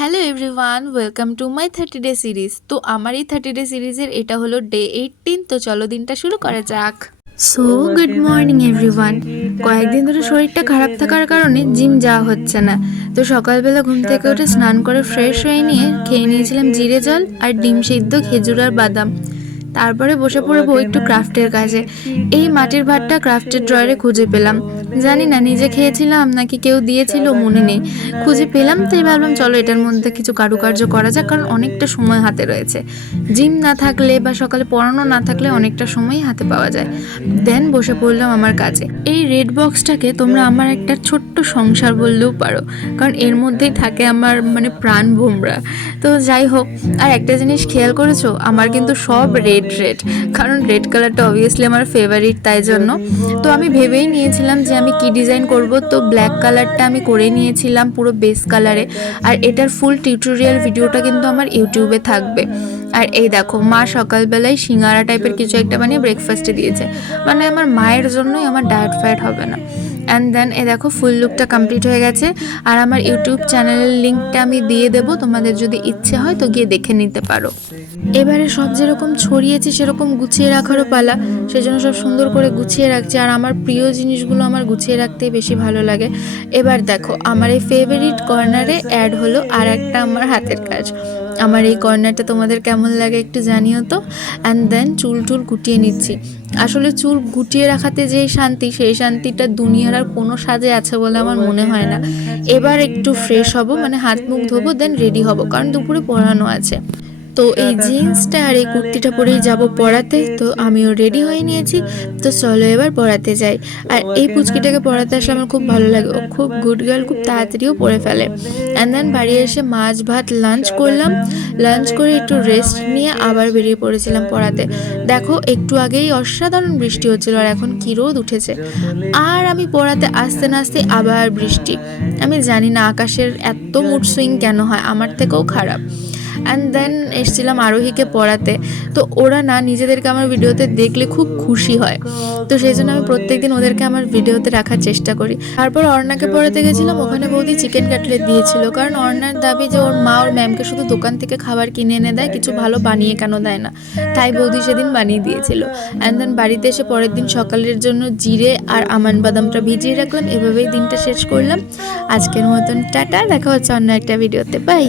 Hello everyone, welcome to my 30 day series. তো আমার এই 30 ডে সিরিজের এটা হলো ডে 18। তো চলো দিনটা শুরু করা যাক। So good morning everyone. কয়েকদিন ধরে শরীরটা খারাপ থাকার কারণে জিম যাওয়া হচ্ছে না। তো সকালবেলা ঘুম থেকে উঠে স্নান করে ফ্রেশ হয়ে নিয়ে খেয়ে নিয়েছিলাম জিরে জল আর ডিম সিদ্ধ, খেজুর আর বাদাম। তারপরে বসে পড়বো একটু ক্রাফটের কাজে। এই মাটির ভাতটা ক্রাফটের ড্রয়ারে খুঁজে পেলাম। জানি না নিজে খেয়েছিলাম নাকি কেউ দিয়েছিল, মনে নেই। খুঁজে পেলাম, তাই ভাবলাম চলো এটার মধ্যে কিছু কারুকার্য করা যাক, কারণ অনেকটা সময় হাতে রয়েছে। জিম না থাকলে বা সকালে পড়ানো না থাকলে অনেকটা সময় হাতে পাওয়া যায়। দেন বসে পড়লাম আমার কাজে। এই রেড বক্সটাকে তোমরা আমার একটা ছোট্ট সংসার বললেও পারো, কারণ এর মধ্যেই থাকে আমার প্রাণ ভোমরা। তো যাই হোক, আর একটা জিনিস খেয়াল করেছো, আমার কিন্তু সব রেড, কারণ রেড কালারটা অবভিয়াসলি আমার ফেভারিট, তাই জন্য। তো আমি ভেবেই নিয়েছিলাম যে আমি কি ডিজাইন করব। তো ব্ল্যাক কালারটা আমি করে নিয়েছিলাম পুরো বেস কালারে। আর এটার ফুল টিউটোরিয়াল ভিডিওটা কিন্তু আমার ইউটিউবে থাকবে। আর এই দেখো, মা সকালবেলায় সিঙ্গারা টাইপের কিছু একটা বানিয়ে ব্রেকফাস্টে দিয়েছে। আমার মায়ের জন্যই আমার ডায়েট ফায়েট হবে না। অ্যান্ড দেন এ দেখো, ফুল লুকটা কমপ্লিট হয়ে গেছে। আর আমার ইউটিউব চ্যানেলের লিঙ্কটা আমি দিয়ে দেবো, তোমাদের যদি ইচ্ছে হয় তো গিয়ে দেখে নিতে পারো। এবারে সব যেরকম ছড়িয়েছি সেরকম গুছিয়ে রাখারও পালা, সেজন্য সব সুন্দর করে গুছিয়ে রাখছি। আর আমার প্রিয় জিনিসগুলো আমার গুছিয়ে রাখতেই বেশি ভালো লাগে। এবার দেখো, আমার এই ফেভারিট কর্নারে অ্যাড হলো আর একটা আমার হাতের কাজ। আমার এই কর্নারটা তোমাদের কেমন লাগে একটু জানিও তো। অ্যান্ড দেন চুল গুটিয়ে নিচ্ছি। আসলে চুল গুটিয়ে রাখাতে যে শান্তি, সেই শান্তিটা দুনিয়ার আর কোনো সাজে আছে বলে আমার মনে হয় না। এবার একটু ফ্রেশ হব, হাত মুখ ধোবো, দেন রেডি হব, কারণ দুপুরে পড়ানো আছে। তো এই জিন্সটা আর এই কুর্তিটা পরেই যাব পড়াতে। তো আমিও রেডি হয়ে নিয়েছি। তো চলো এবার পড়াতে যাই। আর এই পুচকিটাকে পড়াতে আসলে আমার খুব ভালো লাগে। ও খুব গুড গার্ল, খুব তাড়াতাড়িও পড়ে ফেলে। অ্যান্ড দেন বাড়ি এসে মাছ ভাত লাঞ্চ করলাম। লাঞ্চ করে একটু রেস্ট নিয়ে আবার বেরিয়ে পড়েছিলাম পড়াতে। দেখো, একটু আগেই অসাধারণ বৃষ্টি হচ্ছিল, আর এখন কি রোদ উঠেছে। আর আমি পড়াতে আসতে না আসতে আবার বৃষ্টি। আমি জানি না আকাশের এত মুড সুইং কেন হয়, আমার থেকেও খারাপ। অ্যান্ড দেন এসেছিলাম আরোহীকে পড়াতে। তো ওরা না নিজেদেরকে আমার ভিডিওতে দেখলে খুব খুশি হয়। তো সেই জন্য আমি প্রত্যেকদিন ওদেরকে আমার ভিডিওতে রাখার চেষ্টা করি। তারপর অর্ণাকে পড়াতে গেছিলাম, ওখানে বৌদি চিকেন কাটলেট দিয়েছিল, কারণ অর্ণার দাবি যে ওর মা ওর ম্যামকে শুধু দোকান থেকে খাবার কিনে এনে দেয়, কিছু ভালো বানিয়ে কেন দেয় না। তাই বৌদি সেদিন বানিয়ে দিয়েছিল। অ্যান্ড দেন বাড়িতে এসে পরের দিন সকালের জন্য জিরে আর আমান বাদামটা ভিজিয়ে রাখলাম। এভাবেই দিনটা শেষ করলাম। আজকের মতন টাটা, দেখা হচ্ছে অন্য একটা ভিডিওতে, বাই।